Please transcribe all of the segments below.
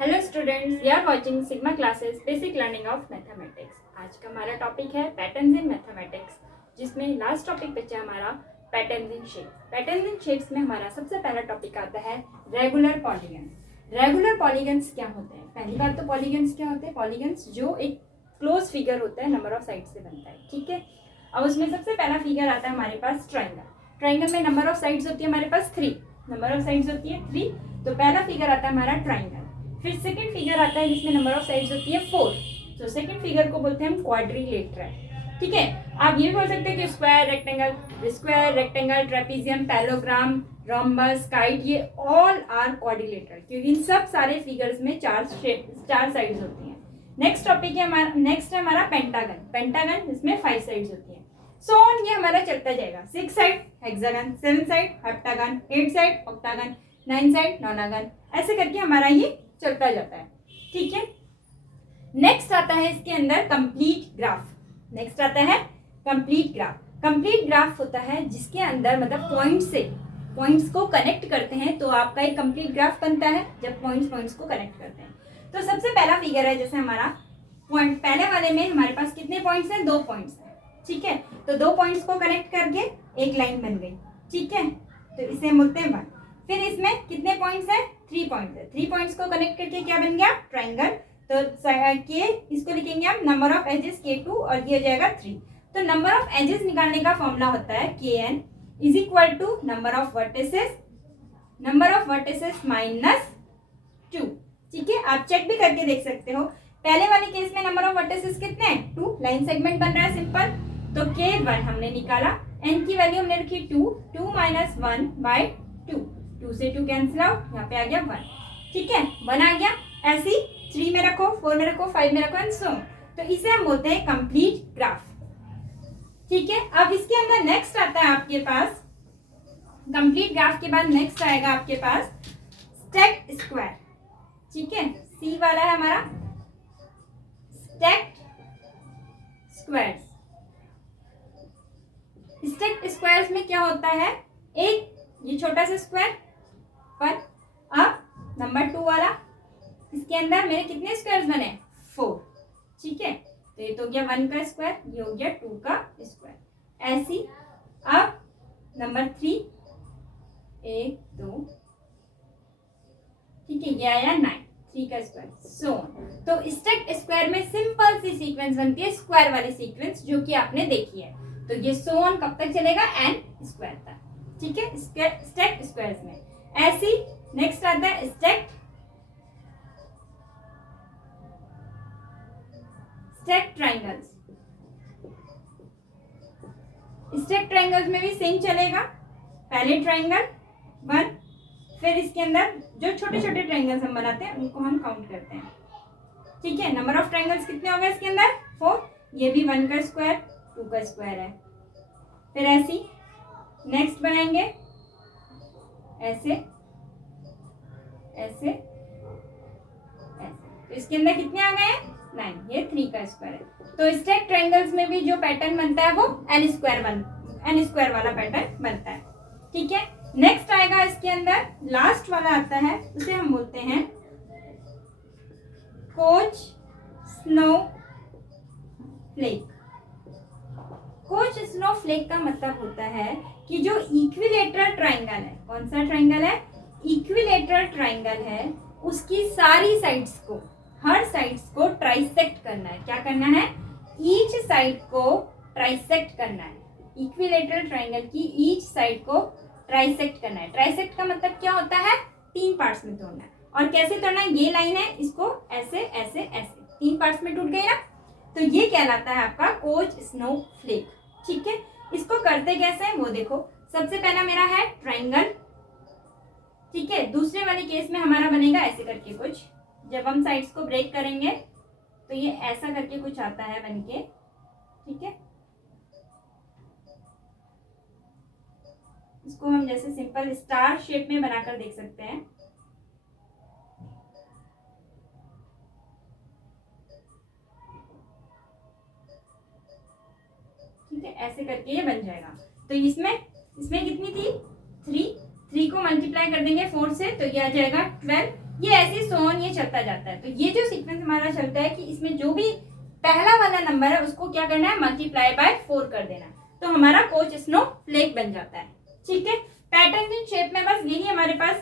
Hello students, we are watching sigma classes basic learning of mathematics. आज का हमारा topic है पैटर्न्स इन मैथमेटिक्स, जिसमें लास्ट टॉपिक बचा हमारा patterns in shapes. Patterns in shapes में हमारा सबसे पहला टॉपिक आता है रेगुलर पॉलीगन्स। रेगुलर पॉलीगन्स क्या होते हैं? पहली बात तो पॉलीगन्स क्या होते हैं? पॉलीगन्स जो एक क्लोज फिगर होता है, नंबर ऑफ साइड से बनता है, ठीक है। अब उसमें सबसे पहला फिगर आता है हमारे पास ट्राइंगल। ट्राइंगल में नंबर ऑफ साइड्स होती है हमारे पास 3, नंबर ऑफ साइड्स होती है 3। तो पहला फिगर आता है हमारा ट्राइंगल। फिर सेकंड फिगर आता है जिसमें नंबर ऑफ साइड्स होती है 4। तो सेकंड फिगर को बोलते हैं हम क्वाड्रिलेटरल, ठीक है। आप ये भी बोल सकते हैं कि square rectangle, trapezium, parallelogram, rhombus, kite, ये ऑल आर क्वाड्रिलेटरल, क्योंकि इन सब सारे फिगर्स में चार साइड्स होती हैं। नेक्स्ट टॉपिक है हमारा पेंटागन। पेंटागन इसमें 5 साइड्स होती हैं। सो ऑन ये हमारा चलता जाएगा। 6 side hexagon, 7 side heptagon, 8 side octagon, 9 side नोनागन, ऐसे करके हमारा ये चलता जाता है, ठीक है। नेक्स्ट आता है इसके अंदर कंप्लीट ग्राफ। नेक्स्ट आता है कंप्लीट ग्राफ। कंप्लीट ग्राफ होता है जिसके अंदर मतलब पॉइंट्स को कनेक्ट करते हैं, तो आपका एक कंप्लीट ग्राफ बनता है जब पॉइंट्स को कनेक्ट करते हैं। तो सबसे पहला फिगर है, जैसे हमारा पॉइंट पहले वाले में हमारे पास कितने पॉइंट्स हैं? 2 पॉइंट्स हैं, ठीक है। तो 2 पॉइंट्स को कनेक्ट करके एक लाइन बन गई, ठीक है। तो इसे हम बोलते हैं 1। फिर इसमें कितने पॉइंट्स हैं? 3 पॉइंट्स है। 3 पॉइंट्स को कनेक्ट करके क्या बन गया? ट्राइंगल। तो के इसको लिखेंगे हम नंबर ऑफ एजेस K2 और ये हो जाएगा 3। तो नंबर ऑफ एजेस निकालने का फॉर्मूला होता है Kn is equal to number of vertices minus 2, ठीक है। आप चेक भी करके देख सकते हो। पहले वाले केस में नंबर ऑफ वर्टिसेस कितने हैं? 2, लाइन सेगमेंट बन रहा है सिंपल। तो K1 हमने निकाला, n की वैल्यू हमने रखी 2 माइनस 1 बाय 2 से 2 कैंसिल आउट, यहाँ पे आ गया 1, ठीक है। 1 आ गया। ऐसे 3 में रखो, 4 में रखो, 5 में रखो एंड सो। तो इसे हम बोलते हैं कंप्लीट ग्राफ, ठीक है। अब इसके अंदर नेक्स्ट आता है आपके पास, कंप्लीट ग्राफ के बाद नेक्स्ट आएगा आपके पास स्टैक्ड स्क्वायर, ठीक है। सी वाला है हमारा स्टैक्ड स्क्वायर्स। स्टैक्ड स्क्वायर्स में क्या होता है? एक ये छोटा सा स्क्वायर पर, अब नंबर 2 वाला, इसके अंदर मेरे कितने स्क्वायर्स बने? 4, ठीक है। तो ये तो हो गया 1 का स्क्वायर, ये हो गया 2 का स्क्वायर। ऐसी अब नंबर 3, 1 2, ठीक है, ये आया 9, 3 का स्क्वायर, सो तो स्टैक्ड स्क्वायर में सिंपल सी सीक्वेंस बनती है, स्क्वायर वाली सीक्वेंस जो कि आपने देखी है। तो ये सोन कब तक चलेगा? n स्क्वायर तक, ठीक है, स्टैक्ड स्क्वायर्स में। ऐसी नेक्स्ट आता है स्टैक्ड ट्राइंगल्स। स्टैक्ड ट्राइंगल्स में भी सेम चलेगा। पहले ट्राइंगल 1, फिर इसके अंदर जो छोटे छोटे ट्राइंगल्स हम बनाते हैं उनको हम काउंट करते हैं, ठीक है। नंबर ऑफ ट्राइंगल्स कितने हो गए इसके अंदर? 4। ये भी 1 का स्क्वायर, 2 का स्क्वायर है। फिर ऐसी नेक्स्ट बनाएंगे, ऐसे ऐसे ऐसे। तो इसके अंदर कितने आ गए? 9। ये 3 का स्क्वायर है। तो स्टैक्ड ट्रायंगल्स में भी जो पैटर्न बनता है वो n स्क्वायर वाला पैटर्न बनता है, ठीक है। नेक्स्ट आएगा इसके अंदर लास्ट वाला आता है, उसे हम बोलते हैं Koch snowflake. Koch snowflake का मतलब होता है कि जो इक्विलेटरल ट्राइंगल है, कौन सा ट्राइंगल है? इक्विलेटरल ट्राइंगल है, उसकी सारी साइड्स को, हर साइड्स को ट्राइसेक्ट करना है। क्या करना है? ईच साइड को ट्राइसेक्ट करना है। इक्विलेटरल ट्राइंगल की ईच साइड को ट्राइसेक्ट करना है। ट्राइसेक्ट का मतलब क्या होता है? 3 पार्ट्स में तोड़ना है। और कैसे तोड़ना है? ये लाइन है, इसको ऐसे ऐसे ऐसे 3 पार्ट्स में टूट गई ना, तो ये कहलाता है आपका कोच स्नो फ्लेक, ठीक है। इसको करते कैसे हैं वो देखो। सबसे पहला मेरा है ट्राइंगल, ठीक है। दूसरे वाले केस में हमारा बनेगा ऐसे करके कुछ, जब हम साइड्स को ब्रेक करेंगे तो ये ऐसा करके कुछ आता है बनके, ठीक है। इसको हम जैसे सिंपल स्टार शेप में बनाकर देख सकते हैं, ठीक है। ऐसे करके ये बन जाएगा। तो इसमें कितनी थी? 3 को मल्टीप्लाई कर देंगे 4 से, तो ये आ जाएगा 12। ये ऐसे सोन ये चलता जाता है। तो ये जो सीक्वेंस हमारा चलता है कि इसमें जो भी पहला वाला नंबर है उसको क्या करना है, मल्टीप्लाई बाय 4 कर देना, तो हमारा कोच स्नो फ्लेक बन जाता है। ठीक है, पैटर्न इन शेप में बस यही हमारे पास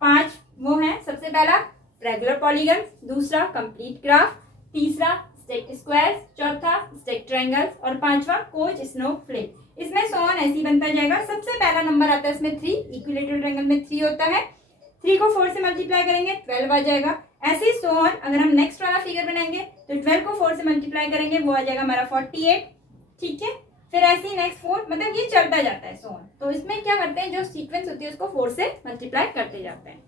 5 वो है। सबसे पहला रेगुलर पॉलीगन, दूसरा कंप्लीट ग्राफ, तीसरा स्टेक स्क्वायर्स, चौथा स्टेक ट्रायंगल्स और पांचवा कोच स्नो फ्लेक। इसमें सोन ऐसे बनता जाएगा। सबसे पहला नंबर आता है इसमें 3, इक्विलेटरल ट्रायंगल में 3 होता है। 3 को 4 से मल्टीप्लाई करेंगे 12 आ जाएगा। ऐसे ही सोन अगर हम नेक्स्ट वाला फिगर बनाएंगे तो 12 को 4 से मल्टीप्लाई करेंगे, वो आ जाएगा हमारा 48। ठीक है, फिर ऐसे ही नेक्स्ट 4, मतलब ये चलता जाता है सोन। तो इसमें क्या करते हैं, जो सीक्वेंस होती है उसको 4 से मल्टीप्लाई करते जाते हैं।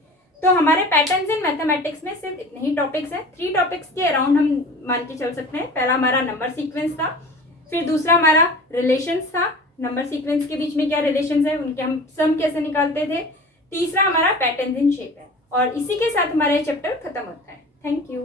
तो हमारे पैटर्न्स इन मैथमेटिक्स में सिर्फ इतने ही टॉपिक्स हैं। 3 टॉपिक्स के अराउंड हम मान के चल सकते हैं। पहला हमारा नंबर सीक्वेंस था, फिर दूसरा हमारा रिलेशंस था, नंबर सीक्वेंस के बीच में क्या रिलेशंस है, उनके हम सम कैसे निकालते थे। तीसरा हमारा पैटर्न्स इन शेप है। और इसी के साथ हमारा ये चैप्टर खत्म होता है। Thank you.